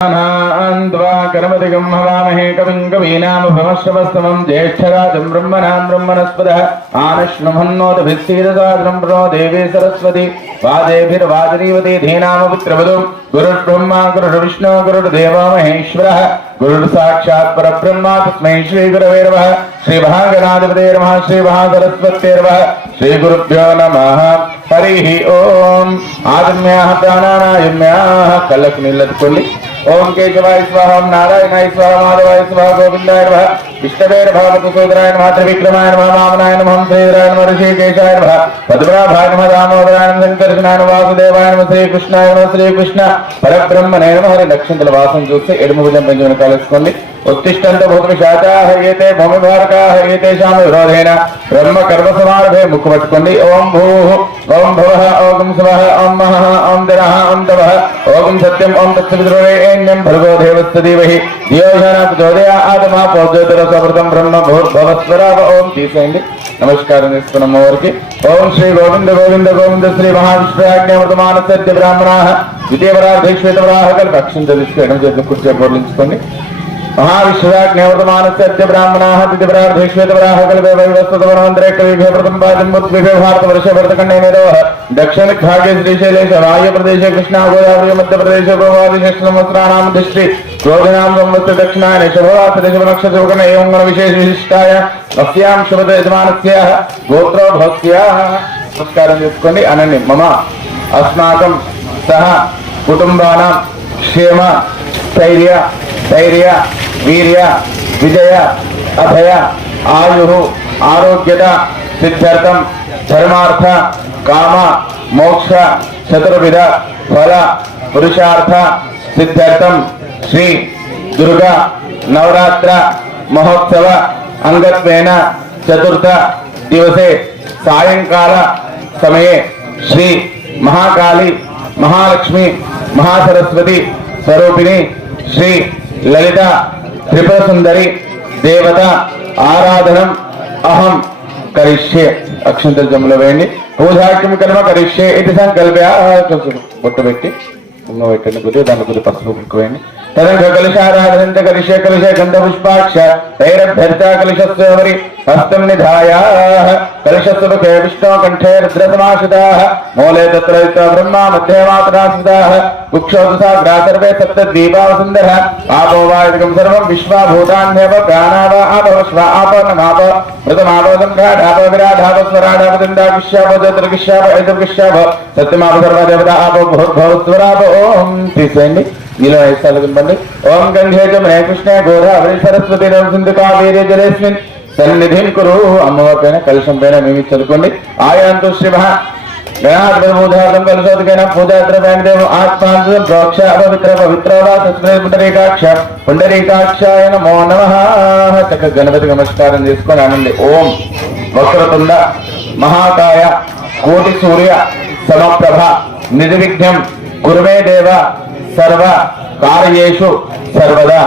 गणपतिगं हवामहे कविं कवीनामुपमश्रवस्तमं ज्येष्ठराजं ब्रह्मणां ब्रह्मणस्पदः आनश्नुमन्नोतभिस्तीरसादरं प्रणो देवी सरस्वती वादेभिर्वाजनीवती धीनामपुत्रवधूं गुरुर्ब्रह्मा गुरुर्विष्णु गुरुर्देवो महेश्वरः गुरुर्साक्षात् परब्रह्मा तस्मै श्रीगुरवे नमः श्रीमहागणाधिपतये नमः श्रीमहासरस्वत्यै नमः श्रीगुरुभ्यो नमः हरिः ओम आदम्याः प्राणानायम्याः कलक निलत्कोंडि ओम केशवाय स्वाहा ओम नारायणाय स्वाहा माधवाय स्वाहा गोविंदाय नमः विष्णवे नमः मधुसूदनाय नमः त्रिविक्रमाय नमः वामनाय नमः श्रीधराय नमः ऋषिकेशाय नमः पद्मनाभाय नमः दामोदराय नमः संकर्षणाय नमः वासुदेवाय नमः श्रीकृष्णाय नमः श्रीकृष्ण परब्रह्मणे नमः हरि नक्षत्र वासं చూస్తే ఎడమ భుజం పెంచుకొని కాలేసుకోండి उत्तिष्ठन्त भूतविशाचाः एते भूमिभारकाः एतेषां विरोधेन ब्रह्म कर्म समारभे मुख पट्टुकोंडि ओम भूः ओम भवः ओम स्वः ओम महः ओम दिनः ओम तवः ओम सत्यं ओम तत्सवितुर्वरेण्यं भर्गो देवस्य धीमहि धियो यो न प्रचोदयात् मा प्रचोदयात् ब्रह्म भूर्भुवस्वराव ओम తీసేయండి నమస్కారం చేసుకున్నాం వారికి ఓం శ్రీ గోవింద గోవింద గోవింద శ్రీ మహావిష్ణుయాజ్ఞామృతమాన సత్య బ్రాహ్మణాః ద్వితీయవరాధేశ్వేతవరాహ కల్ప అక్షంత తీసుకెళ్ళడం చేత కూర్చో బోర్లించుకోండి महाविश्वाग्निवर्तमान सत्य ब्राह्मणाः तिथिप्रार्धेश्वेतवराह कल्पे वैवस्वतवनमन्त्रे कविभ्यः प्रथमपादिमुद्विभ्यो भारतवर्षवर्तकण्डेनेरोः दक्षिणभागे श्रीशैलेश वायुप्रदेशे कृष्णा गोदावरी मध्यप्रदेशे गोवादिशस्त्रमस्त्राणां दृष्टि क्रोधिनां संवत्सर दक्षिणायने शुभवासरशुभनक्षत्रशुभकर्ण एवं विशेषविशिष्टाय अस्यां शुभते यजमानस्याः गोत्रो भवस्याः नमस्कारं చేసుకోండి అనండి మమ अस्माकं सह कुटुंबानां क्षेम स्थैर्य धैर्य वीर्य विजय अभय आयु आरोग्यता सिद्ध्यर्थं धर्मार्थ काम मोक्ष चतुर्विध फल पुरुषार्थ सिद्ध्यर्थं श्री दुर्गा नवरात्र महोत्सव अंगत्वेन चतुर्थ दिवसे सायंकाल समये श्री महाकाली महालक्ष्मी महासरस्वती स्वरूपिणी श्री ललिता त्रिपुर सुंदरी देवता आराधनम अहम करिष्ये अक्षंतल जमलो वेंडी पूजाक्यम कर्म करिष्ये इति संकल्प्य बोट्टु पेट्टि उन्न वेट्टंడి కొద్దిగా దాని కొద్దిగా పసుపు కుంకుమేయండి तदंग कलशाराधनं च करिष्ये कलशे गन्धपुष्पाक्ष तैरभ्यर्चा कलशस्योपरि हस्तं निधायाः कलशस्य मुखे विष्णुकण्ठे रुद्रसमाश्रिताः मूले तत्र ब्रह्मा मध्ये मात्रा स्थिताः कुक्षोदसाग्रा सर्वे सप्तद्वीपावसुन्दरः आपो वायुकं सर्वं विश्वाभूतान्येव प्राणाव आपवश्व आपनमाप मृतमापो संघाढाप विराढाप स्वराढाप दण्डाकिष्याप ज्योतिर्किष्याप ऐदुर्किष्याप सत्यमाप सर्वदेवता आपो भूर्भुवस्वराप ओम तीसेయండి ఇలా ఐసాలు కనపండి ఓం గంగే జమునే కృష్ణ గోదావరి సరస్వతి నర్సింధు కావేరి జలేస్మిన్ సన్నిధిం కురు అమ్మవారి పైన కలశం పైన మేము చదువుకోండి ఆయాంతు శ్రీ మహా గణాధిపతిభూతార్థం కలశోదకైన పూజాద్రవ్యాన్ని దేవ ఆత్మాంతం ప్రోక్ష పవిత్ర పవిత్రవా తస్మై పుండరీకాక్షాయ నమో నమః చక్కగా గణపతికి నమస్కారం చేసుకొని ఆనండి ఓం వక్రతుండ మహాకాయ కోటి సూర్య సమప్రభ నిర్విఘ్నం గురుమే దేవ सर्व कार्येषु सर्वदा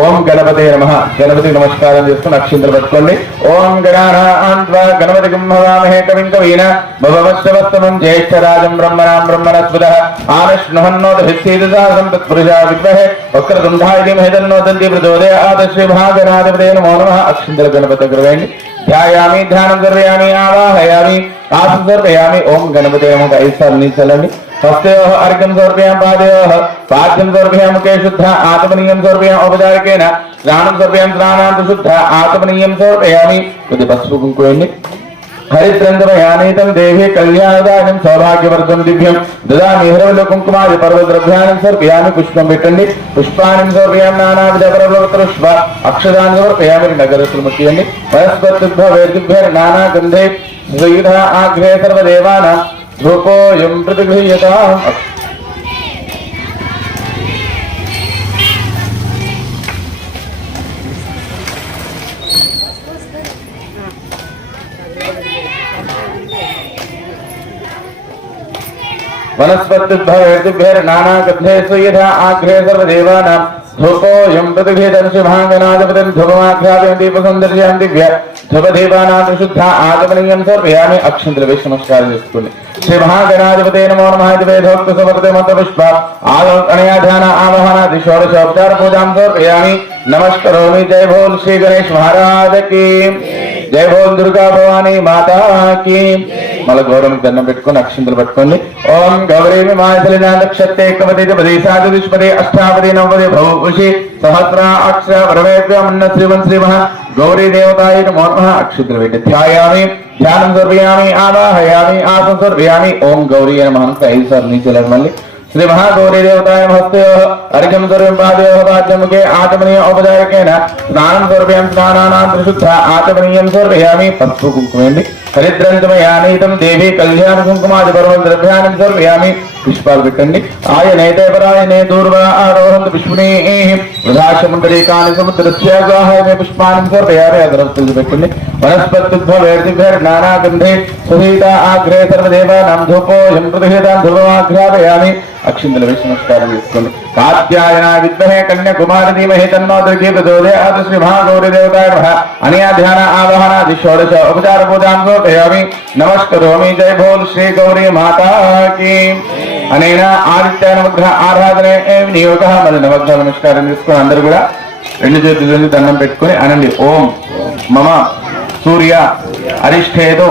ओम गणपते नमः गणपति नमस्कारं చేసుకొని అక్షంతలు పట్టుకోండి ఓం గణానాన్వా గణపతిగం హవామహే కవిం కవీనా భవవస్సవస్తమం జ్యేష్ఠరాజం బ్రహ్మణాం బ్రహ్మణస్పదః ఆనశ్నుమన్నోతభిస్సీదసాదం తత్పురుషా విద్మహే వక్రతుండాయ ధీమహి తన్నో దంతి ప్రచోదయాత్ శ్రీ మహాగణాధిపతయే నమో నమః అక్షంతలు గణపతి దగ్గర వేయండి ధ్యాయామి ధ్యానం కర్యామి ఆవాహయామి ఆసనం సమర్పయామి ఓం గణపతే నమః ఐసాలు నీచలండి हस्तयोः अर्घ्यं समर्पयामि पादयोः पाद्यं समर्पयामि मुखे शुद्ध आत्मनीयं समर्पयामि औपचारिकेन स्नानं समर्पयामि स्नानान्तु शुद्ध आत्मनीयं समर्पयामि కొద్ది పసుపు కుంకుమేయండి हरिद्रन्दमयानीतं देहे कल्याणदायनं सौभाग्यवर्धं दिव्यं ददामि हिरवल्ल कुङ्कुमादि पर्वद्रव्याणि समर्पयामि पुष्पं పెట్టండి पुष्पाणि समर्पयामि नानाविध पर्वतपुष्प अक्षतानि समर्पयामि नगरस्य मुख्येయండి वनस्पतिभ्यर्नानागन्धे विविध आग्रे सर्वदेवानां धूपोऽयं प्रतिगृह्यताम् वनस्पतिभ्यर्नानागन्धेषु यथा आग्रे सर्वदेवानां धूपोऽयं प्रतिगृह्यताम् शुभाङ्गनाधिपतिं धूपमाख्यापयन्ति दीपसौन्दर्यां दिव्य ధూపదీపానాం శుద్ధ ఆగమనీయం సమర్పయామి అక్షంతలు వేసి నమస్కారం చేసుకోండి శ్రీ మహాగణాధిపతే నమో నమః వేదోక్త సమర్పిత మంత్ర పుష్ప అనయా ధ్యాన ఆవాహనాది షోడశోపచార పూజాం సమర్పయామి నమస్కరోమి జయ బోల్ శ్రీ గణేష్ మహారాజ్ की జయ బోల్ దుర్గా భవానీ మాతా की మళ్ళీ గౌరవం దండం పెట్టుకొని అక్షంతలు పట్టుకోండి ఓం గౌరీ మాయసలినాక్షత్తే ఏకపదే పదే సాధు విష్పదే అష్టాపదే నవపదే భూషి సహస్ర అక్షర పరమేభ్యమన్న శ్రీమన్ శ్రీ మహా గౌరీ దేవతాయ నమో నమః అక్షంతలు పెట్టి ధ్యాయామి ధ్యానం సమర్పయామి ఆవాహయామి ఆసనం సమర్పయామి ఓం గౌరీ నమః 5 సార్లు నీచే మళ్ళీ श्री महागौरी देवताय नमस्ते अर्घ्यम सर्वपादेव वाच्यमुखे आचमनीय औपचारिकेन स्नानं सर्वयं स्नानानां शुद्ध आचमनीयं सर्वयामि पस्पु कुंकुमेंदि हरिद्रंतमयानीतं देवी कल्याण कुंकुमादि पर्वं द्रव्यानि सर्वयामि पुष्पाలు పెట్టండి ఆయనైతే పరాయనే దూర్వా ఆరోహంతు పుష్పణీః వృధాశమండరీకాని సముద్రస్య గాహనే పుష్పాన్ని సమర్పయామి అగరవత్తులు పెట్టండి వనస్పత్యుద్భవేర్దిభైర్నానాగంధే సుహీత ఆగ్రే సర్వదేవానాం ధూపోయం ప్రతిహేతాం ధూపమాఘ్రాపయామి అక్షింతలు వేసి నమస్కారం చేసుకోండి కాత్యాయన విద్మహే కన్యాకుమారి ధీమహి తన్నో దుర్గే ప్రచోదయాత్ శ్రీ మహాగౌరీ దేవతాయ నమః అనయా ధ్యాన ఆవాహనాది షోడశ ఉపచార పూజాం సమర్పయామి నమస్కరోమి జయ బోల్ శ్రీ గౌరీ మాతా की అనేన ఆదిత్య నవగ్రహ ఆరాధనే వినియోగ మరి నవగ్రహ నమస్కారం చేసుకుని అందరూ కూడా రెండు చేతులను దండం పెట్టుకుని అనండి ఓం మమ సూర్య అరిష్టేతు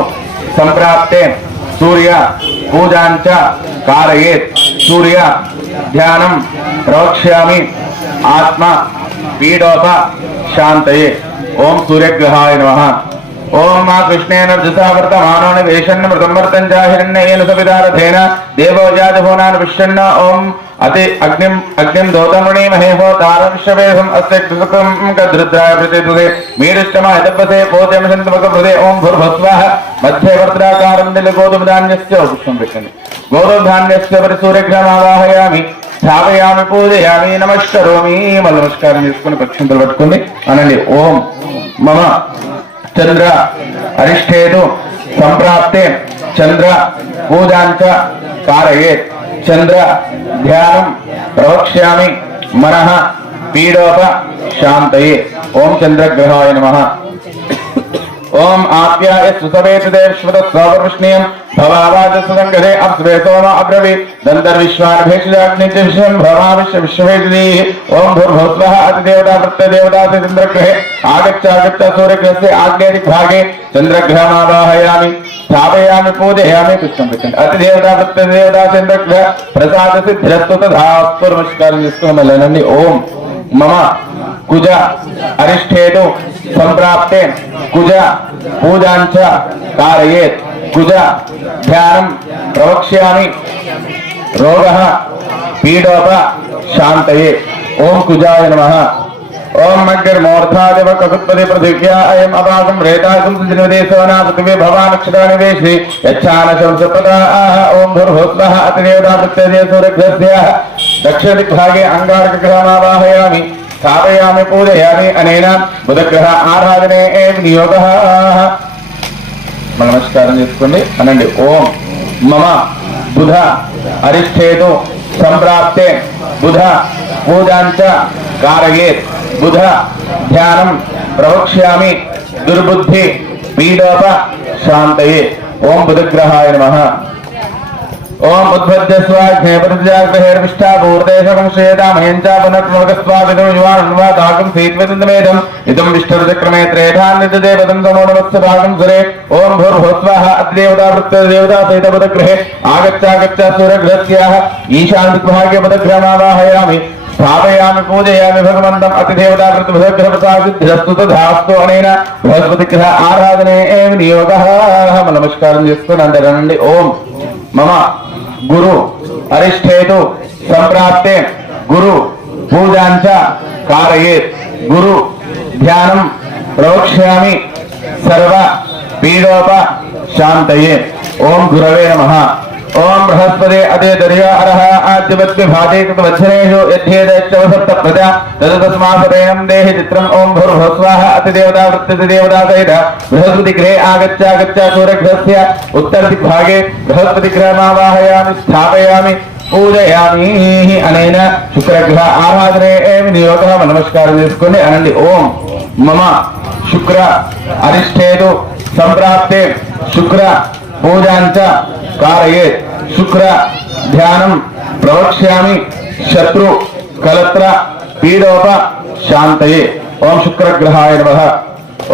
సంప్రాప్తే సూర్య పూజాంచ కారయేత్ సూర్య ధ్యానం ప్రవక్ష్యామి ఆత్మ పీడోప శాంతయే ఓం సూర్యగ్రహాయ నమః ఓం మా కృష్ణేన రజసావర్తమానో నివేశన్నమృతం వర్తం జాహిరణ్యేన సవిదారథేన దేవోజాతభూనాన్ విష్ణన్న ఓం అతి అగ్నిం దోతమృణీమహే హోతారం విశ్వవేహం అస్య కృసుకం గద్రుద్రాయ ప్రతిదుదే మీరుష్టమాయ తపసే పోతేమశంతమకృదే ఓం భూర్భస్వః మధ్యే వర్త్రాకారం నిలగోధుమధాన్యస్య పుష్పం పెట్టండి గోధుమధాన్యస్య పరి సూర్యగ్రహమావాహయామి స్థాపయామి పూజయామి నమస్కరోమి మళ్ళీ నమస్కారం చేసుకుని పక్షంతులు పట్టుకోండి అనండి ఓం మమ చంద్ర అరిష్టేతు సంప్రాప్తే చంద్ర పూజాంచ కారయేత్ చంద్ర ధ్యానం ప్రవక్ష్యామి మనః పీడోప శాంతయే ఓం చంద్రగ్రహాయ నమః ఓం ఆప్యాయ సుసవేతదేశ్వర స్వవర్ష్ణీయం భవావాచసంగదే అప్స్వేతోమ అబ్రవీ దంతర్విశ్వానభేషజాగ్నిజం భవావిశ్వ విశ్వవేదీ ఓం భూర్భువః అతిదేవతా ప్రత్యదేవతా చంద్రగ్రహే ఆగచ్చాగచ్చ సూర్యగ్రహస్య ఆగ్నేయదిగ్భాగే చంద్రగ్రహమావాహయామి స్థాపయామి పూజయామి పుష్పం పెట్టండి అతిదేవతా ప్రత్యదేవతా చంద్రగ్రహ ప్రసాద సిద్ధిరస్తు తథాస్తు నమస్కారం చేసుకోమలండి ఓం మమ కుజ అరిష్టేతు సంప్రాప్తే కుజ పూజాంచ కారయేత్ కుజ ధ్యానం ప్రవక్ష్యామి రోగః పీడోప శాంతయే ఓం కుజాయ నమః ఓం మగ్గిర్మూర్ధాదివ కకుత్పది పృథివ్యా అయం అపాకం రేతాకం సుజనదేశోనా పృథివీ భవానక్షరానివేశి యచ్ఛానశంసప్రదాః ఓం భూర్భువః అతిదేవతా ప్రత్యదే సూర్యగ్రహస్య దక్షిణదిగ్భాగే అంగారకగ్రహమావాహయామి స్థాపయామి పూజయామి అనేన బుధగ్రహ ఆరాధనే వినియోగః నమస్కారం చేసుకోండి అనండి ఓం మమ బుధ అరిష్టేతు సంప్రాప్తే బుధ పూజాంచ కారయేత్ బుధ ధ్యానం ప్రవక్ష్యామి దుర్బుద్ధి పీడోప శాంతయే ఓం బుధగ్రహాయ నమః ఓం ఉద్భద్యస్వాగ్నేపతిజాగ్రహేర్విష్టాపూర్దేశకం శ్రేదామయంచ పునఃస్వాగతం యువాన్వాదాకం సీత్వతిందమేదం ఇదం విష్ణురుచక్రమే త్రేధాన్యదేవతం సమోనమస్య భాగం సురే ఓం భూర్భువః అతిదేవతా ప్రత్యదేవతా సహిత బుధగ్రహే ఆగచ్చాగచ్చ సూర్యగ్రహస్యాః ఈశాన్యదిగ్భాగే బుధగ్రహమావాహయామి స్థాపయామి పూజయామి భగవంతం అతిదేవతా బుధగ్రహ ప్రసాదిరస్తు తథాస్తు అనేన బృహస్పతిగ్రహ ఆరాధనే వినియోగః నమస్కారం చేసుకుని అందరండి ఓం మమ గురు అరిష్టేతు సంప్రాప్తే గురు పూజాంచ కారయేత్ గురు ధ్యానం ప్రవక్ష్యామి సర్వ పీడోప శాంతయే ఓం గురవే నమః ఓం బృహస్పతి అదే దర్యా అర్హ ఆద్యవత్య భాతే కృతవచ్చనేషు యథేదచ్చవసప్త ప్రజా తదతస్మాసరేణం దేహి చిత్రం ఓం భూర్భువః అతిదేవతా ప్రత్యదేవతా సహిత బృహస్పతి గ్రహే ఆగచ్చాగచ్చ సూర్యగ్రహస్య ఉత్తరదిగ్భాగే బృహస్పతి గ్రహమావాహయామి స్థాపయామి పూజయామి అనేన శుక్రగ్రహ ఆరాధనే వినియోగః నమస్కారం చేసుకోండి అనండి ఓం మమ शुक्र अरिष्ठेतु संप्राप्ते शुक्र पूजांच कारयेत् शुक्र ध्यानं प्रवक्ष्यामि शत्रु कलत्र पीडोप शांतये। ओम शुक्रग्रहाय नमः।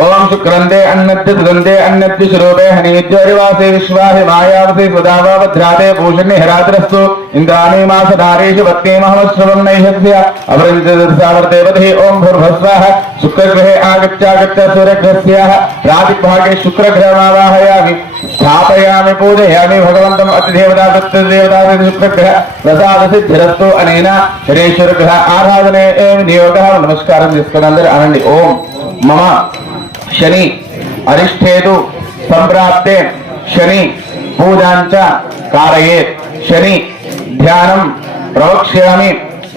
ओम शुक्रंदे अन्नत्य सुगंधे अन्नत्य स्वरूपे हनीज्वरिवासे विश्वाहे मायावसे स्वदावा भद्राते भूषणे हराद्रस्तु इंद्राणी मास नारेषु भक्ति महमश्रवं नैहस्य अवरंजदसावर्तेवधि। ओम भूर्भुवस्वाहा। शुक्रग्रहे आगत्यागत्य सूर्यग्रहस्याः प्रातिभागे शुक्रग्रहमावाहयामि स्थापयामि पूजयामि भगवन्तम् अतिदेवता प्रत्यदेवता शुक्रग्रह प्रसाद सिद्धिरस्तु अनेन शनेश्वरग्रह आराधने नियोगः। नमस्कारं చేసుకొని అందరూ అనండి। ఓం మమ शनि अरिष्ठेतु संप्राप्ते शनि पूजांच कारयेत् शनि ध्यानं प्रवक्ष्यामि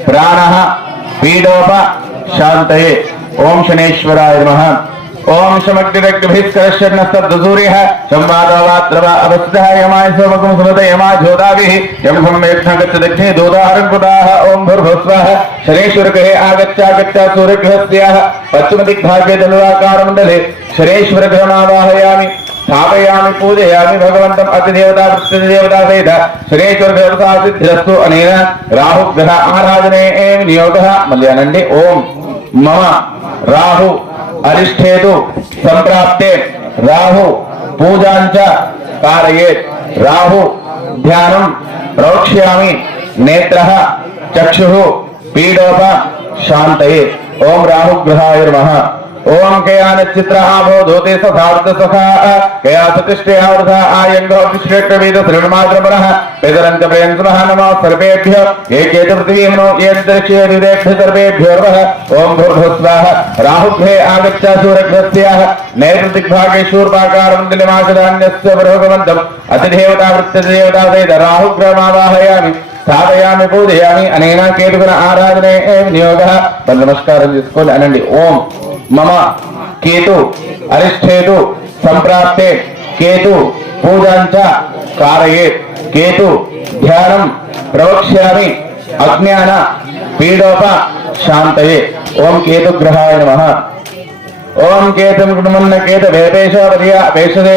प्राणः पीडोप शांतये। ओम शनेश्वराय नमः। ओम शमग्निरग्निभिस्करश्चर्णस्तद्सूर्यः संवादवात्रवा अवस्थः यमाय सोमकं सुमत यमा ज्योदाभिः यं सम्यक् दक्षिणे दोदाहरङ्कुटाः। ओम भूर्भुवस्वाहा। शनेश्वरग्रहे आगत्यागत्य सूर्यग्रहस्याः पश्चिमदिग्भागे धनुराकारमण्डले शनेश्वरग्रहमावाहयामि स्थापयामि पूजयामि भगवन्तम् अतिदेवता प्रत्यदेवता सहित शनेश्वरग्रहसिद्धिरस्तु अनेन राहुग्रह आराधने नियोगः। मళ్ళీ అనండి। ओम मम राहु अरिष्ठेतु संप्राप्ते राहु पूजांच कारयेत् राहु ध्यानं प्रवक्ष्यामि नेत्रः चक्षुः पीडोप शांतये। ओम राहुग्रहाय नमः। ओम कयानचित्र आभो धोते सभार्थ सखा कया सतिष्ठयावृथा आयंगो विश्रेष्ठवेद श्रवणमात्रपरः पेदरंच प्रयंसमः नमः सर्वेभ्यो एकेत पृथिवीमनो येदर्शे हृदेभ्य सर्वेभ्यो नमः। ओम भूर्भुवस्वाहा। राहुग्रहे आगत्य सूर्यग्रहस्याः नैऋतिग्भागे शूर्पाकारमण्डलमाशदान्यस्य भगवन्तम् अतिदेवता वृत्तदेवता सहित राहुग्रहमावाहयामि स्थापयामि पूजयामि अनेन केतुगुण आराधने नियोगः। नमस्कारं చేసుకొని అనండి। ओम मम केतु अरिष्ठेतु संप्राप्ते केतु पूजांच कारयेत् केतु ध्यानं प्रवक्ष्यामि अज्ञान पीडोप शांतये। ओम केतुग्रहाय नमः। ओम केतुं कुटुमन्न केतवेपेशवर्या पेशदे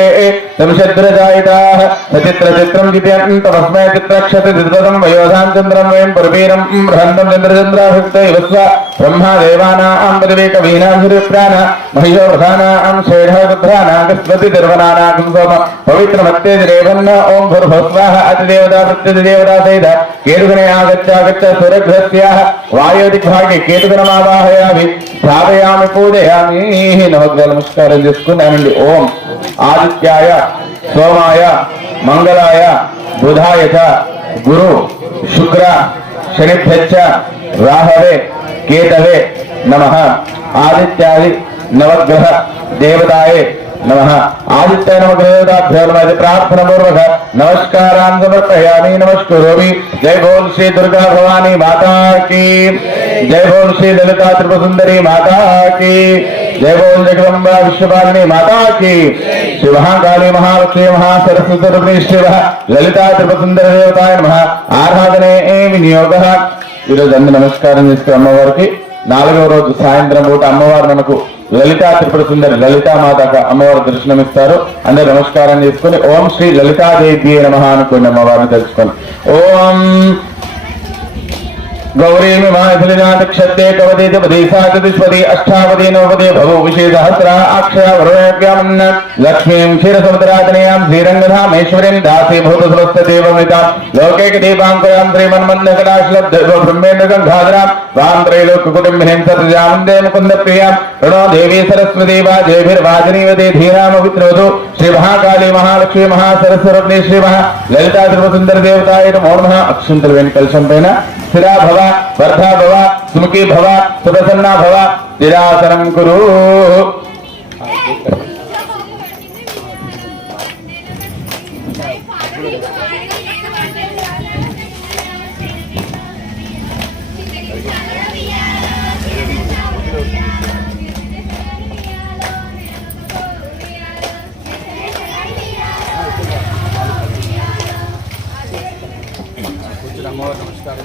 संशद्रजायिताः सचित्र चित्रं जित्यं तमस्मै चित्रक्षते दिद्वदं वयोधां चन्द्रं वयं पुरवीरं बृहन्तं चन्द्रचन्द्राभक्तैवस्व ब्रह्मा देवानां पदवे कवीनां सूर्यप्राण महिषो प्रधानां शेषरुद्राणां कस्पति निर्वनानां सोम पवित्रमत्येजरेवन्न। ओम भूर्भुवस्वाहा। अतिदेवता प्रत्यदेवता सहित केतुगणे आगत्यागत्य सूर्यग्रहस्याः वायुदिग्भागे केतुगणमावाहयामि स्थापयामि पूजयामि। नमस्कारं చేసుకొని అనండి। ओम आदित्याय सोमाय मंगलाय बुधाय च गुरु शुक्र शनिभ्यश्च राहवे केतवे नमः। आदित्यादि नवग्रह देवताय नमः। आदित्य नवग्रहदेवताभ्यो नमः। प्रार्थना पूर्वक नमस्कारान् समर्पयामि। नमस्करोमि। जय बोल श्री दुर्गा भवानी माता की। जय बोल श्री ललिता त्रिपुरसुंदरी माता की। जय बोल जगदम्बा विश्वपालिनी माता की। श्री महाकाली महालक्ष्मी महासरस्वती शिव ललिता त्रिपुरसुंदरी देवताय नमः। आराधने विनियोगः। ఈరోజు అన్ని నమస్కారం చేసుకుని అమ్మవారికి 4వ రోజు సాయంత్రం పూట అమ్మవారు మనకు లలితా త్రిపుర సుందరి లలితామాత అమ్మవారు దర్శనమిస్తారు। అందరూ నమస్కారం చేసుకుని ఓం శ్రీ లలితాదేవి నమః అనుకోండి। అమ్మవారిని తెలుసుకొని ఓం गौरी माधुलिनाथक्षते कवदेत पदेशाचतिष्पदे अष्टावदे नवपदे भवो विशेषहस्रा अक्षया वरुण्याभ्यामन्न लक्ष्मीं क्षीरसमुद्रातनयां श्रीरङ्गधामेश्वरीं दासी भूतसुरस्तदेवमितां लौकिकदीपाङ्कुरां श्रीमन्मन्दकटाश्लब्धो ब्रह्मेन्द्रगन्धाधरां वां त्रैलोक्यकुटुम्बिनीं सतजामन्दे मुकुन्दप्रियां प्रणो देवी सरस्वती वाजेभिर्वाजनीवते धीरामवित्रोदो श्री महाकाली महालक्ष्मी महासरस्वती श्री ललिता त्रिपुरसुंदरी देवताय नमो नमः। अक्षंतल वेंकलशं पैन स्थिरा भव वर्धा भव सुमुखी भव सुप्रसन्ना भव निरासनं कुरु। नमस्कार।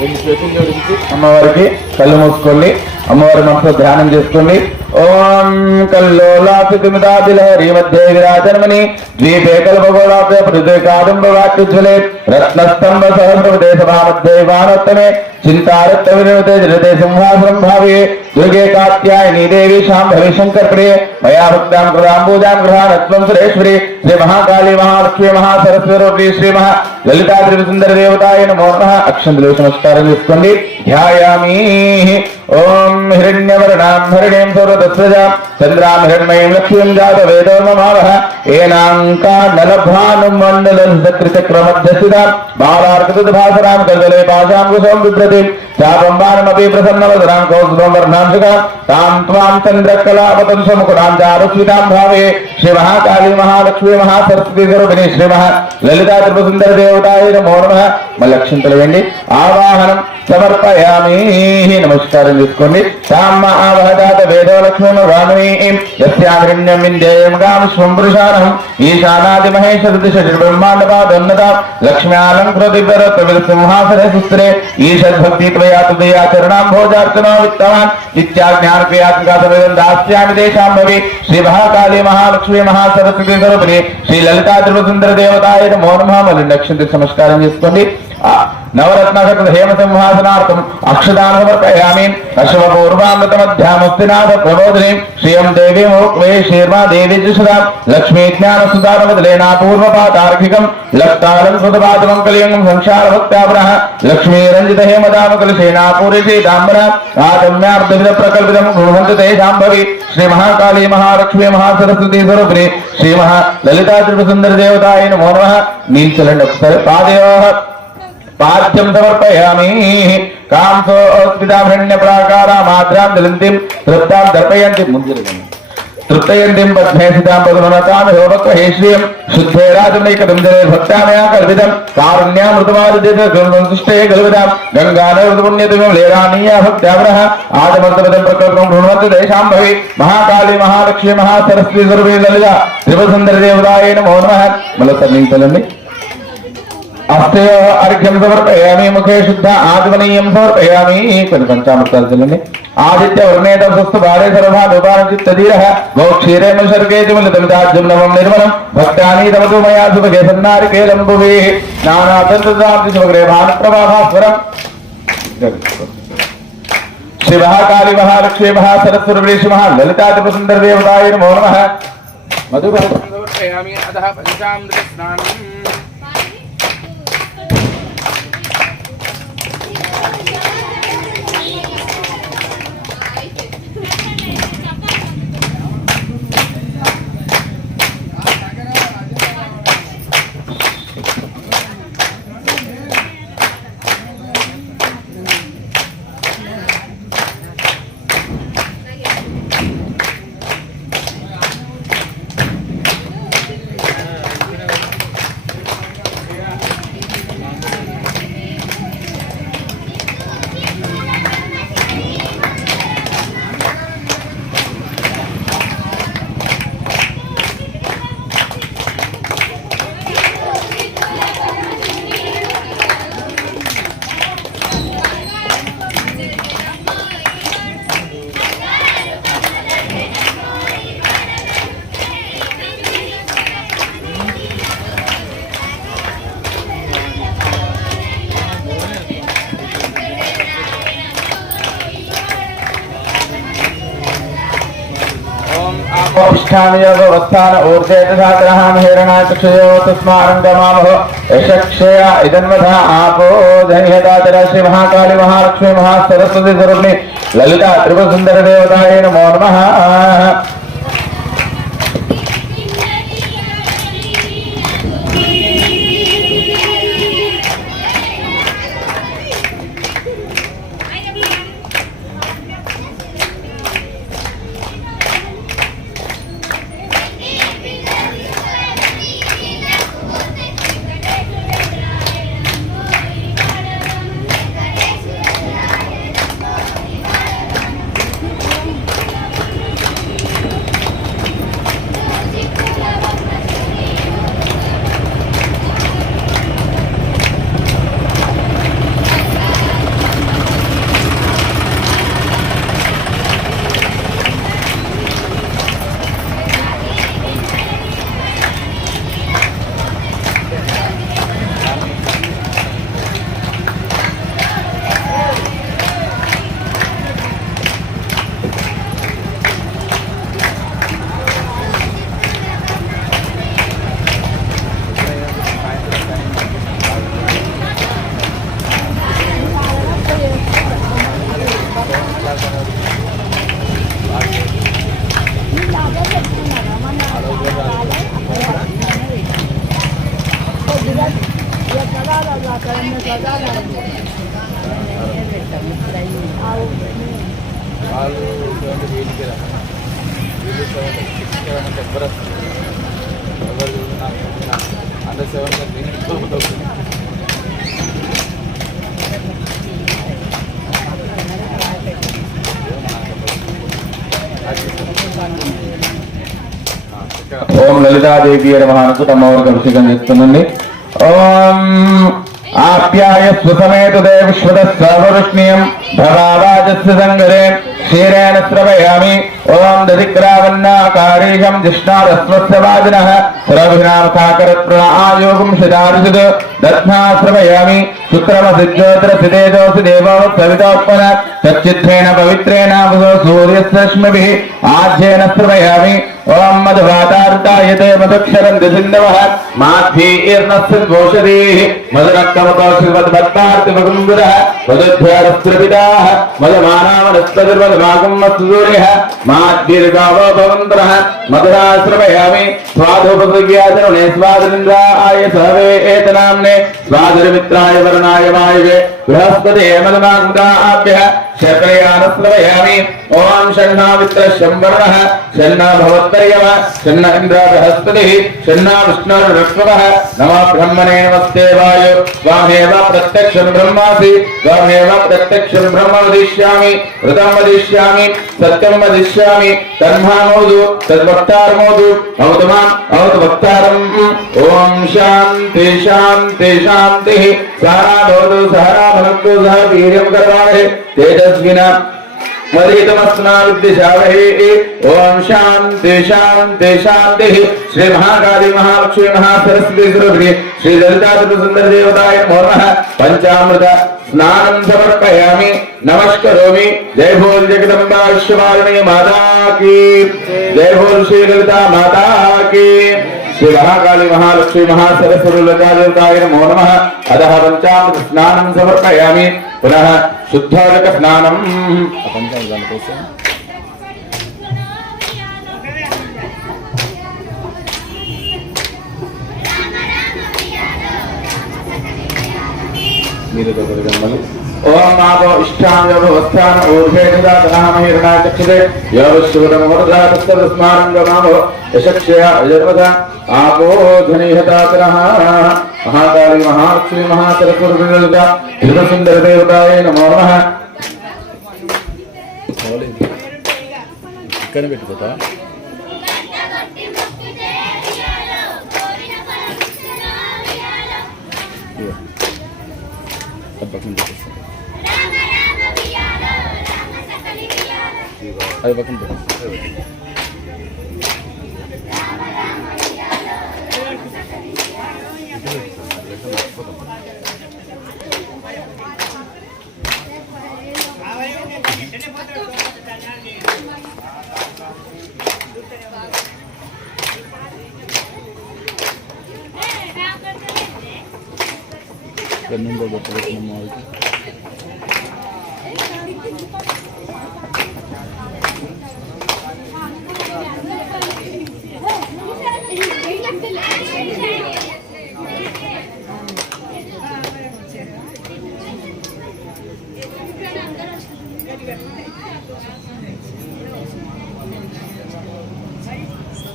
అమ్మవారికి కళ్ళు మూసుకోండి. అమ్మవారి మనసులో ధ్యానం చేసుకోండి. ఓం కల్లోలాసితిమిదాదిలహరి మధ్య విరాజన్మని ద్వీపే కల్పగోళాప్య పృథే కాదంబవాట్యుజ్వలే రత్నస్తంభ సహస్రవదే సభామధ్యైవానోత్తమే చింతారత్త వినోదే జలతే సింహాసనం భావే దుర్గే కాత్యాయని దేవి శాంభవి శంకర్ ప్రియ మయా భక్తాం కృతాంబూజాం గృహానత్వం సురేశ్వరి శ్రీ మహాకాళీ మహాలక్ష్మీ మహాసరస్వరూపి శ్రీ మహా లలితా త్రిపుర దేవతాయ నమో నమః. అక్షంతలు నమస్కారం చేసుకోండి. ధ్యాయామి. ఓం హిరణ్యవర్ణాం హరిణీం సౌరదస్రజాం చంద్రాం హిరణ్మయీం లక్ష్మీం జాత వేదో నమావః ఏనాంకా నలభానుం మండలం సకృచక్రమధ్యస్థితాం బాలార్కృతభాసరాం కల్దలే పాశాం కుశోం బిభ్రతిం చాపం బాణమపి ప్రసన్నవదనాం కౌస్తుభం వర్ణాం సుఖాం తాం త్వాం చంద్రకళాపతం సముఖాం చారుస్మితాం భావే శ్రీ మహాకాళీ మహాలక్ష్మీ మహాసరస్వతి స్వరూపిణి శ్రీ మహా లలితా త్రిపుర సుందర దేవతాయ నమో నమః. మళ్ళీ అక్షంతలు వేయండి. ఆవాహనం సమర్పయామి. నమస్కారం చేసుకోండి. తామ్మ ఆవహదాత వేదో లక్ష్మీ రామిణీం యస్యాహిరణ్యం విందేయం గామశ్వం పురుషానహం ఈశానాది మహేశ్వరదిశబ్రహ్మాండపాదోన్నతాం లక్ష్మ్యాలంకృతిభరత్వ సింహాసనే సుస్త్రే ఈషద్భక్తి త్వయా తుదయా చరణాంభోజార్చనో విత్తవాన్ ఇత్యాజ్ఞానక్రియాత్మకా సమేదం దాస్యామి దేశాం భవి శ్రీ మహాకాళీ మహాలక్ష్మీ మహాసరస్వతి స్వరూపిణి శ్రీ లలితా త్రిపుర సుందర దేవతాయ నమో నమః. మళ్ళీ నక్షత్ర నమస్కారం చేసుకోండి. నవరత్న హేమ సింహాసనార్థం అక్షదాన సమర్పయామి. అశ్వపూర్వామృతమధ్యామస్తినాథ ప్రబోధిని శ్రియం దేవీ మోక్వే శీర్మా దేవి జుషదాం లక్ష్మీ జ్ఞాన సుధారమదలేనా పూర్వపాతార్ఘికం లక్తాలం సుతపాదమం కలియంగం సంసార భక్తాపురః లక్ష్మీ రంజిత హేమదామ కలశేనా పూరిషేదాంబర ఆదమ్యార్ధవిద ప్రకల్పితం గృహంతు తే శాంభవి శ్రీ మహాకాళీ మహాలక్ష్మీ మహాసరస్వతి స్వరూపిణి శ్రీ మహా లలితా త్రిపుర సుందర దేవతాయ నమో నమః. నీల్చలండి ఒకసారి. పాదయోః పాద్యం సమర్పయామి. కాంసోస్మితాభరణ్య ప్రాకారామాద్రాం జ్వలంతిం తృప్తాం దర్పయంతి ముంజరగం తృప్తయంతిం పద్మేసితాం పద్మనతాం హోమక్వహే శ్రియం శుద్ధేరాజనైకదం జలే భక్తామయా కల్పితం కారుణ్యామృతమారుదితే కల్పితాం గంగానవృతపుణ్యతిమం లేరానీయా భక్త్యావరః ఆదమర్తపదం ప్రకల్పం గృహ్ణవతు దేశాం భవి మహాకాళీ మహాలక్ష్మీ మహాసరస్వతి స్వరూపిణి లలితా త్రిపుర సుందర దేవతాయ నమో నమః. మళ్ళీ సన్నిహితులండి. అస్తయో అర్ఘ్యం సమర్పయామి. ముఖే శుద్ధ ఆదిమనీయం సమర్పయామి. కొన్ని పంచామృతాలు చెల్లండి. ఆదిత్య వర్ణేత స్వస్థ భారే సర్వానుపానచిత్తధీరః గోక్షీరే మశర్కేతిమలితమితాజ్యం నవం నిర్మలం భక్తాని తమతో మయా సుభగే సన్నారికేలం భువి నానాతంత్రాంతి శుభగ్రే భానుప్రభాస్వరం. శ్రీ మహాకాళీ మహాలక్ష్మీ మహాసరస్వతి శ్రీ మహా లలితా త్రిపుర సుందర దేవతాయ నమో నమః. మధుకరం సమర్పయామి. అతః పంచామృత స్నానం. ष्ठान ऊर्जेतसाग्रहामहेरणाचक्षयो तस्मारङ्गमामहो यशक्षया इदन्वधा आपो धन्यदातरा श्री महाकाली महालक्ष्मी महासरस्वती स्वरूपिणी ललिता त्रिपुर सुंदर देवताय नमो नमः. ఓం లలితాదేవి నమః తమ్మవరకు అభిషేకం చేస్తుందండి. ఓం ఆప్యాయ స్వసమేత దేవశ్వతస్సర్వృష్ణీయం భవావాజస్య సంగరే క్షీరేణ శ్రవయామి. ఓం దధిక్రావన్నాకారీషం జిష్ణారస్వస్య వాజినః సరభినామకాకరత్ప్రణ ఆయోగం శతారుషుద్ దధ్నా శ్రవయామి. శుక్రమసిజ్యోతిరసిదేజోసి దేవో సవితోత్పన తచ్చిత్రేణ పవిత్రేణ సూర్యస్రశ్మిభిః ఆజ్యేన శ్రవయామి. ఓం మధువాతారుతాయతే మధుక్షరంతి సింధవః మాధ్వీర్నస్సిద్వోషధీః మధురక్తమతోషివద్భక్తార్తిమగుంగురః మధుధ్యారస్త్రపితాః మధుమానామనస్పతిర్మధుమాగం మత్సూర్యః మాధ్వీర్గావో భవంతరః మధురాశ్రవయామి. స్వాధోపసృగ్యాజనునే స్వాదరింద్రాయ సహవే ఏతనామ్నే స్వాదరమిత్రాయ వరుణాయ వాయువే బృహస్పతే మధుమాగుదాభ్యః శర్కరయానశ్రవయామి. ఓం షణ్ణామిత్ర శంవరుణః షణ్ణా భవత్తర్యవ షణ్ణ ఇంద్ర బృహస్పతిః షణ్ణా విష్ణుర్విష్ణవః నమో బ్రహ్మణే నమస్తే వాయు స్వామేవ ప్రత్యక్షం బ్రహ్మాసి స్వామేవ ప్రత్యక్షం బ్రహ్మ వదిష్యామి ఋతం వదిష్యామి సత్యం వదిష్యామి తన్మామోదు తద్వక్తారమోదు అవతు మాం అవతు వక్తారం. ఓం శాంతి శాంతి శాంతి. సహనా భవతు సహనా భునక్తు సహ వీర్యం కర్వావహై తేజస్వినా మరీతమస్మావిద్విషావహై. ఓం శాంతి శాంతి శాంతి. శ్రీ మహాకాళీ మహాలక్ష్మీ మహాసరస్వతి స్వరూపిణి శ్రీ లలితా త్రిపుర దేవతాయ నమో నమః. పంచామృత స్నానం సమర్పయామి. నమస్కరోమి. జై భోల్ జగదంబా విశ్వవారిణి మాతా కీ జై. భోల్ శ్రీ లలితా మాతా కీ. శ్రీ మహాకాళీ మహాలక్ష్మీ మహాసరస్వతి లలితా దేవతాయ నమో నమః. అదః పంచామృత స్నానం సమర్పయామి. పునః శుద్ధోదక స్నానం. పంచామృతాల కోసం మీరు మళ్ళీ. ఓం మాతో ఇష్టాంగవస్థాన ఊర్ధేదాతనామహిరణా చక్షుదే యోగశూరమోర్ధాతస్మారంగమామో యశక్షయ యజర్వద ఆపో ధనిహతాతనః. మహాకాళీ మహాలక్ష్మీ మహాసరస్వతి లలితా త్రిపురసుందర దేవతాయ నమో నమః. ఇక్కడ పెట్టుకోతా అది పక్కన రన్నింగ్ పెట్టిన వాళ్ళకి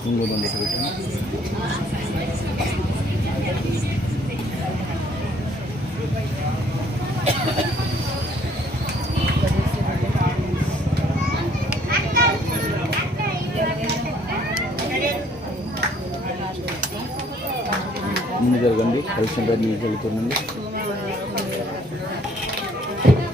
ఇంకో బండి పెట్టిన ముందు జరగండి. హరిశ్చంద్ర నీకు వెళ్తుండండి.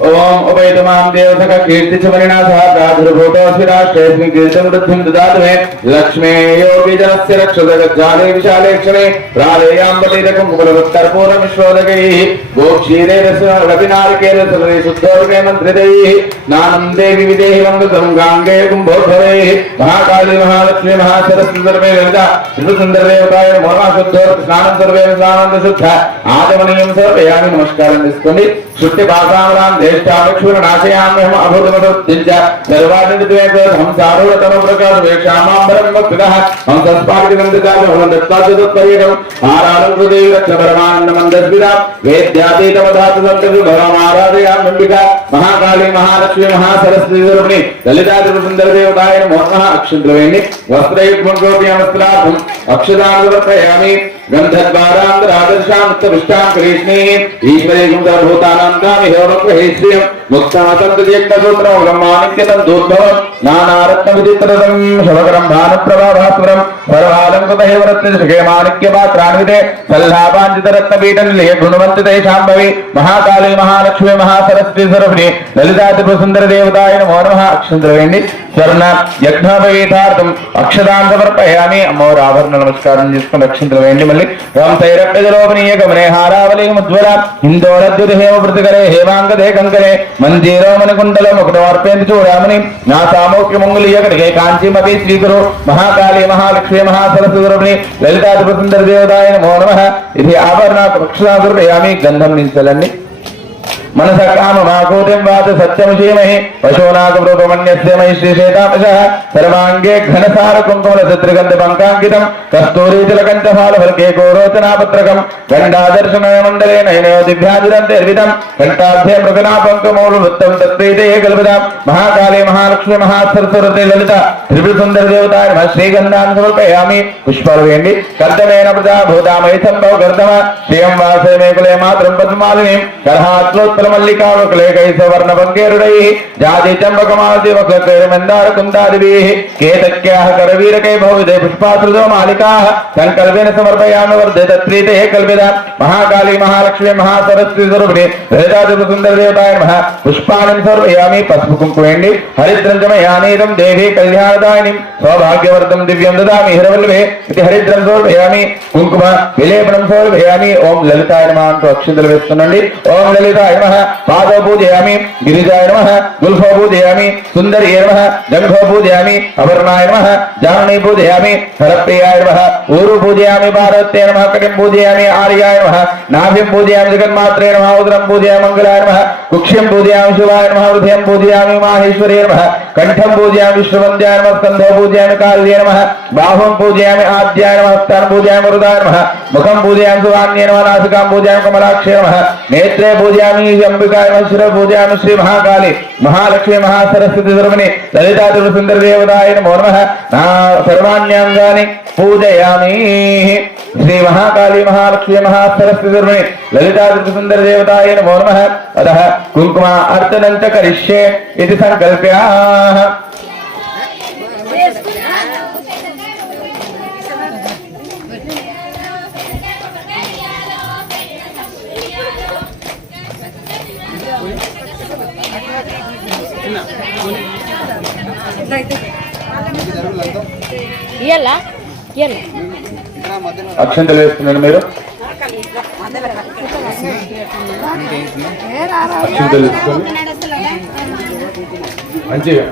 ఓం ఉపైతమాం దేవతక కీర్తిచమరినాథ ప్రాదుర్భూతోऽస్మి రాష్ట్రేऽస్మి కీర్తిం వృద్ధిం దదాతు మే. లక్ష్మే యోగి జనస్య రక్షోదగజ్జాలే విశాలే క్షమే ప్రాళేయాంబటీరకం కులవత్తర్పూర్ణమిశ్వోదకైః గోక్షీరేరస్వరవినారికేరసలే శుద్ధోర్గే మంత్రితైః స్నానం దేవి విదేహి మంగళం గాంగే కుంభోద్భవైః. మహాకాళీ మహాలక్ష్మీ మహాసరస్వతి సర్వే లలితా త్రిపురసుందర దేవతాయ నమో నమః. శుద్ధోర్గ స్నానం సర్వే స్నానంద శుద్ధ ఆచమనీయం సమర్పయామి. నమస్కారం చేసుకోండి. శుద్ధి భాషామరాం ज्येष्ठामक्षुरनाशयाम्यहम् अभूतमतोत्तिञ्च सर्वादित्वेकहंसारूढतमप्रकाशवेक्षामाम्बरं भक्तिदः हंसस्पाटिकन्दकाभवनं दत्त्वाच्युतत्पर्यकम् आरालं हृदये रक्षपरमानन्दमन्दस्मिता वेद्यातीतमधातुसन्ततिभवमाराधयाम्यम्बिका महाकाली महालक्ष्मी महासरस्वती स्वरूपिणी ललितात्रिपुरसुन्दरदेवताय नमो नमः अक्षिन्द्रवेणि वस्त्रयुग्मकोटियमस्त्रार्थम् अक्षदान् समर्पयामि गन्धद्वारान्तरादर्शान्तविष्टां कृष्णे ईश्वरेकं सर्वभूतानां कामिहोमग्रहे श्रियं मुक्तासन्तत्यक्तसूत्रं ब्रह्मानित्यतं दोद्भवं नानारत्नविचित्रं शवकरं भानुप्रभाभास्वरं सर्वालङ्कृतहेवरत्नशिखे माणिक्यपात्रान्विते सल्लापाञ्चितरत्नपीठनिलये गुणवन्तिते शाम्भवी महाकाली महालक्ष्मी महासरस्वती स्वरूपिणी ललितात्रिपुरसुन्दरदेवताय नमो नमः अक्षन्द्रवेण्णि स्वर्ण यज्ञोपवीतार्थम् अक्षदान् समर्पयामि अమ్మవారి ఆభరణ నమస్కారం చేసుకుని అక్షంతలు మళ్ళీ ఓం తైరప్యజలోపనీయ గమనే హారావలీముజ్వల హిందోరద్యుత హేమ పృతికరే హేమాంగదే కంకరే మంజీరో మణికుండలో ముకుటమర్పేంది చూడామని నా సామౌఖ్య మంగులీయ కడిగే కాంచీమపి శ్రీగురు మహాకాళీ మహాలక్ష్మీ మహాసరస్వరూపిణి లలితాత్రిపురసుందర దేవతాయ నమో నమః ఇది ఆభరణ అక్షదాన్ గంధం నించలండి मनस काममाकूतिं वाच सत्यं श्रीमहि पशूनाकवृतमन्यस्य मयि श्रीशेतापशः सर्वाङ्गे घनसार कुङ्कुमलसत्रिगन्धपङ्काङ्कितं कस्तूरीतिलकञ्चफालफल्के गोरोचनापत्रकं गण्डादर्शनमण्डले नयनयो दिव्यादिदन्तेर्वितं घण्टाध्ये मृगनापङ्कमौलवृत्तं तत्प्रीते कल्पितां महाकाली महालक्ष्मी महासरस्वती ललिता त्रिपुरसुन्दरदेवताय नमः श्रीगन्धान् समर्पयामि पुष्पालवेण्डि कर्दमेन प्रजाभूतामयि सम्भव कर्दम श्रियं वासे मे कुले मातरं पद्मालिनीं कलहात्लोत्पलमल्लिकावक्लेकैसवर्णपङ्केरुडैः जाति चम्पकमालति वक्लकैर्मन्दारकुन्दादिभिः केतक्याः करवीरकै बहुविधे पुष्पाश्रुतो मालिकाः सङ्कल्पेन समर्पयामि वर्धेत प्रीते कल्पिता महाकाली महालक्ष्मी महासरस्वती स्वरूपिणी ललितात्रिपुरसुन्दरदेवताय नमः पुष्पाणि समर्पयामि पసుపు కుంకుమేండి हरिद्रं च मया नीतं देवी कल्याणदायिनीं सौभाग्यवर्धं दिव्यं ददामि हिरवल्लभे इति हरिद्रं समर्पयामि कुङ्कुम विलेपनं समर्पयामि ओं ललिताय नमः अंटू अक्षिंतलु वेस्तुन्नंడి ओं ललिताय नमः पादौ पूजयामि गिरिजाय नमः गुल्फौ पूजयामि सुन्दर्यै नमः जङ्घौ पूजयामि अपर्णाय नमः जाननी पूजयामि हरप्रियाय नमः ऊरु पूजयामि पार्वत्यै नमः कटिं पूजयामि आर्याय नमः नाभिं पूजयामि जगन्मात्रे नमः उदरं पूजयामि मङ्गलाय नमः कुक्षिं पूजयामि शिवाय नमः हृदयं पूजयामि माहेश्वर्यै नमः कंठं पूजयामि विष्णुवन्द्याय नमः स्कन्धौ पूजयामि काल्ये नमः बाहुं पूजयामि आद्याय नमः हस्तान् पूजयामि वरुदाय नमः मुखं पूजयामि सुवान्ये नमः नासिकां पूजयामि कमलाक्षे नमः नेत्रे पूजयामि अंबिकाय नमः शिरो पूजयामि श्री महाकाली महालक्ष्मी महासरस्वती स्वरूपिणी ललितात्रिपुरसुन्दरदेवताय नमो नमः सर्वाण्यङ्गानि पूजयामि श्री महाकाली महालक्ष्मी महासरस्वती स्वरूपिणी ललितात्रिपुरसुन्दरदेवताय नमो नमः अतः कुङ्कुम अर्चनं च करिष्ये इति संकल्प्य అక్షంతలు వేస్తున్నాను మీరు అక్షంతలు వేసుకొని మంచిగా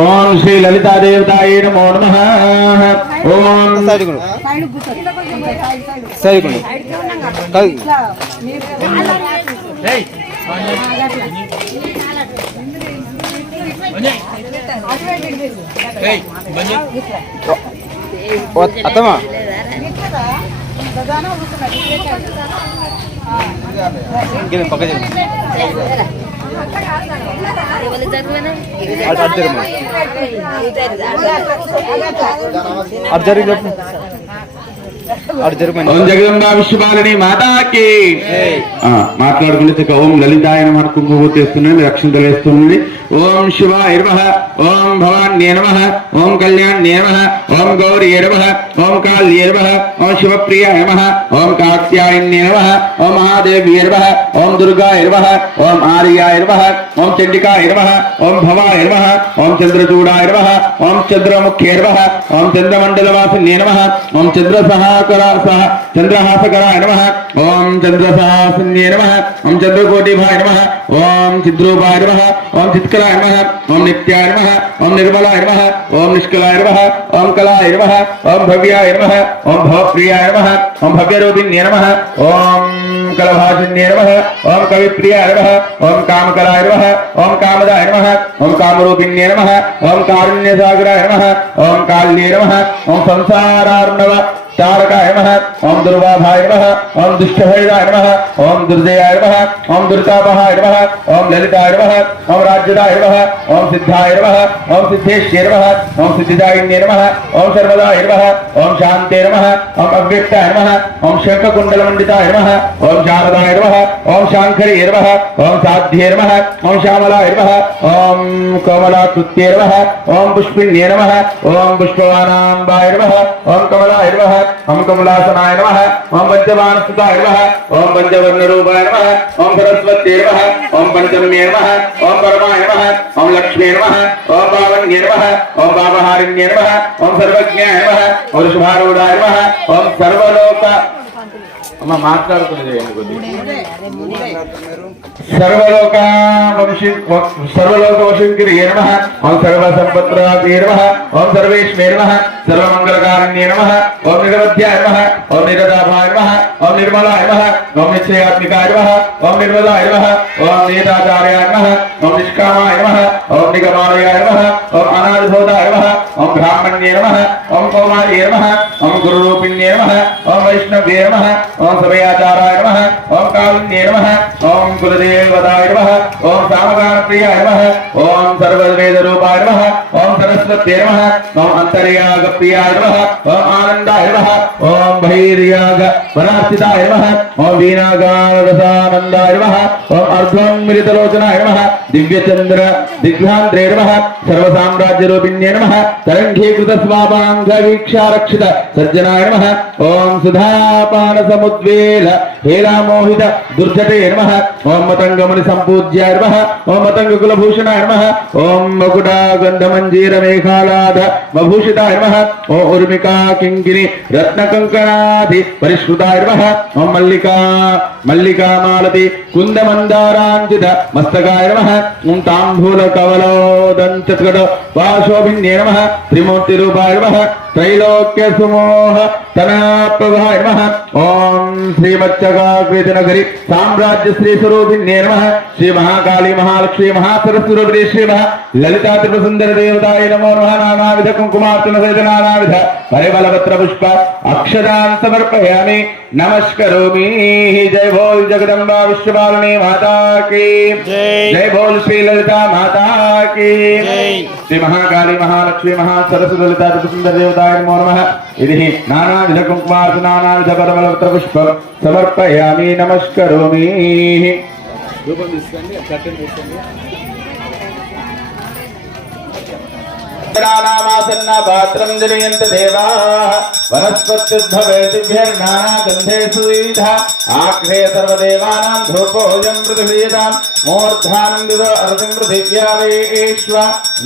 ఓం శ్రీ లలితా దేవతాయ నమో నమః ఓం అత్తమా పక్క జగదంబా విశ్వపాలని మాతాకి మాట్లాడుకుంటే ఓం లలితాయ నమః కుంకుమ చేస్తున్నాను అక్షంతలు వేస్తుంది ఓం శివాయ నమః ఓం భవాన్యే నమః ఓం కళ్యాణ్యే నమః ఓం గౌర్యే నమః ఓం కాళ్యే నమః ఓం శివప్రియాయ నమః ఓం కాత్యాయన్యే నమః ఓం మహాదేవ్యే నమః ఓం దుర్గాయ నమః ఓం ఆర్యాయ నమః ఓం చండికాయ నమః ఓం భవాయ నమః ఓం చంద్రచూడాయ నమః ఓం చంద్రముఖ్యే నమః ఓం చంద్రమండలవాసిన్యే నమః ఓం చంద్రహాసకరాయ నమః ఓం చంద్రసహాసిన్యే నమః ఓం చంద్రకోటిభాయ నమః ओम चिद्रूपाय नमः ओम चित्कलाय नमः ओम नित्याय नमः ओम निर्मलाय नमः ओम निष्कलाय नमः ओम कलाय नमः ओम भव्याय नमः ओम भवप्रियाय नमः ओम भव्यरूपिण्ये नमः ओम कलभाषिण्ये नमः ओम कविप्रियाय नमः ओम कामकलाय नमः ओम कामदाय नमः ओम कामरूपिण्ये नमः ओम कारुण्यसागराय नमः ओम काल्ये नमः ओम संसारार्णव तारकाय नमः ओम दुर्वाभाय नमः ओम दुष्टभयदाय नमः ओम दुर्जयाय नमः ओम दुर्तापहाय नमः ओम ललिताय नमः ओम राज्यदाय नमः ओम सिद्धाय नमः ओम सिद्धेश्वराय नमः ओम सिद्धिदायिन्ये नमः ओम सर्वदाय नमः ओम शान्ते नमः ओम अव्यक्ताय नमः ओम शंखकुण्डलमण्डिताय नमः ओम शारदाय नमः ओम शांकरे नमः ओम साध्ये नमः ओम श्यामलाय नमः ओम कोमलाकृत्ये नमः ओम पुष्पिण्ये नमः ओम पुष्पवानाम्बाय नमः ओम कमलाय नमः ओम कमलासनाय नमः ओम पंचबाणसुताय नमः ओम पंचवर्णरूपाय नमः ओम सरस्वत्यै नमः ओम पंचम्ये नमः ओम परमाय नमः ओम लक्ष्म्ये नमः ओम पावन्ये नमः ओम पापहारिण्ये नमः ओम सर्वज्ञाय नमः ओम शुभारूढाय नमः ओम सर्वलोक అమ్మ మాట్లాడుకుని చేయండి సర్వలోక వశంకరియ నమః ఓం సర్వసంపత్ప్రదాతే నమః ఓం సర్వేశ్వరే నమః సర్వమంగళకారణ్యే నమః ఓం నిరవధ్యాయ నమః ఓం నిరదాభాయ నమః ఓం నిర్మలాయ నమః ఓం నిశ్చయాత్మికాయ నమః ఓం నిర్మలాయ నమః ఓం నేతాచార్యాయ నమః ఓం నిష్కామాయ నమః ఓం నిగమాలయాయ నమః ఓం అనాదిభూతాయ నమః ఓం బ్రాహ్మణ్యే నమః ఓం కౌమార్యే నమః ఓం గురురూపిణ్యే నమః ఓం వైష్ణవ్యే నమః ओम समयाचाराय नमः ओम कारुण्ये नमः ओम कुलदेवताय नमः ओम सामगानप्रियाय नमः ओम सर्ववेदरूपाय नमः ओम सरस्वत्यै नमः ओम अंतर्यागप्रियाय नमः ओम आनन्दाय नमः ओम बहिर्याग वनार्चिताय नमः ओम वीणागानरसानन्दाय नमः ओम अर्धोन्मिलितलोचनाय नमः दिव्यचन्द्र दिग्भान्त्रे नमः सर्वसाम्राज्यरूपिण्ये नमः तरङ्गीकृतस्वापाङ्गवीक्षारक्षित सज्जनाय नमः ओम सुधापान समुद्वेल हेलामोहित दुर्जटे नमः ओम मतंगमुनि संपूज्याय नमः ओम मतंग कुलभूषणाय नमः ओम मकुटा गंधमंजीर मेघालाद मभूषिताय नमः ओम उर्मिका किंकिनी रत्नकंकणादि परिष्कृताय नमः ओम मल्लिका मल्लिका मालती कुंदमंदारांजित मस्तकाय नमः ओम तांबूल कवलोदंचत्कट वाशोभिन्ये नमः त्रिमूर्ति रूपाय नमः त्रैलोक्य सुमोह तनाप्रभाय नमः ओम श्रीमच्चकाकृति नगरी साम्राज्य श्री स्वरूपिण्ये नमः श्री महाकाली महालक्ष्मी महासरस्वती श्री महा ललिता त्रिपुर देवताय नमो नमः नानाविध कुंकुमार्चन सहित नानाविध परिमलपत्र पुष्प अक्षदान समर्पयामि नमस्करोमि। जय बोल जगदम्बा विश्वपालिनी माता की जय बोल श्री ललिता माता की श्री महाकाली महालक्ष्मी महासरस्वती ललिता त्रिपुर देवताय नमो नमः। इति नानाविध कुंकुमार्चन नानाविध परिमलपत्र पुष्प समर्पयामि नमस्करोमि। नानामासन्ना पात्रं जनयन्त देवाः वनस्पत्युद्भवे दिव्यर्नाना गन्धे सुविधा आग्रे सर्वदेवानां धूपोऽयं पृथिवीतां मूर्धानन्दितो अर्धिं पृथिव्यावेश्व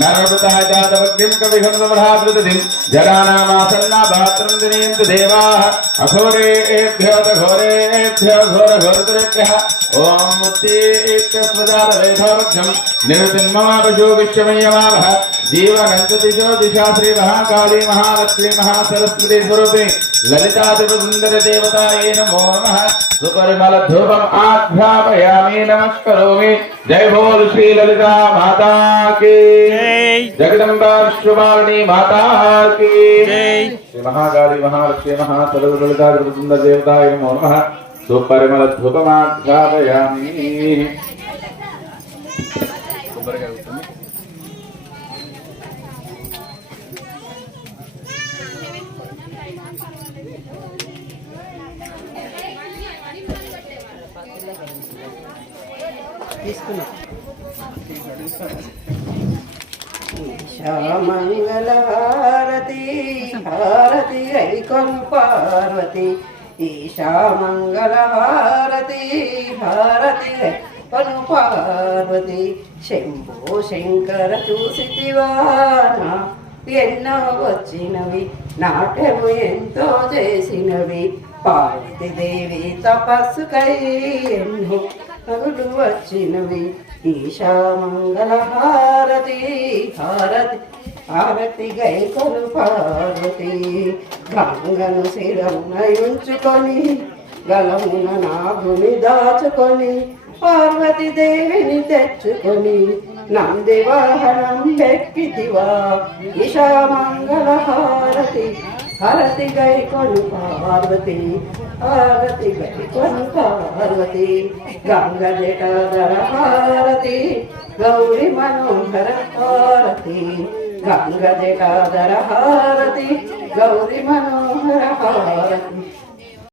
नरमृताय जातवग्निं कविहंसवढाधृतिं जनानामासन्ना पात्रं जनयन्त देवाः अघोरेभ्यो घोरेभ्यो घोरघोरतरेभ्यः ॐ मुक्तिस्वजातवेधोर्घ्यं निवृत्तिं मम पशु विश्वमय्यमावः जीवनंत दिशो दिशा श्री महाकाली महालक्ष्मी महासरस्वती स्वरूपे ललिता त्रिपुर देवताये नमो नमः। सुपरिमल धूपम आघ्रापयामि नमस्करोमि। जय बोल श्री ललिता माता की जगदम्बा विश्वपालिनी माता की श्री महाकाली महालक्ष्मी महासरस्वती ललिता त्रिपुर देवताये नमो नमः। सुपरिमल धूपम आघ्रापयामि। मंगल हारती हारती ऐकम पार्वती ईशा मंगल हारती हारती ऐकम पार्वती शंभो शंकर చూసితివానా ఎన్నో వచ్చినవి నాట్యము ఎంతో చేసినవి పార్వతీ దేవి తపస్సుకై ఎన్నో నగులు వచ్చినవి ఈశా మంగళ హారతి హారతి హారతి గైకొను పార్వతి గంగను శిరమున ఉంచుకొని గలమున నాగుని దాచుకొని పార్వతి దేవిని తెచ్చుకొని నంది వాహనం ఎక్కితివా ఈశా మంగళ హారతి హారతి గైకొను పార్వతి హారతి గైకొను పార్వతి గంగ జటాధర హారతి గౌరీ మనోహర హారతి గంగ జటాధర హారతి గౌరీ మనోహర హారతి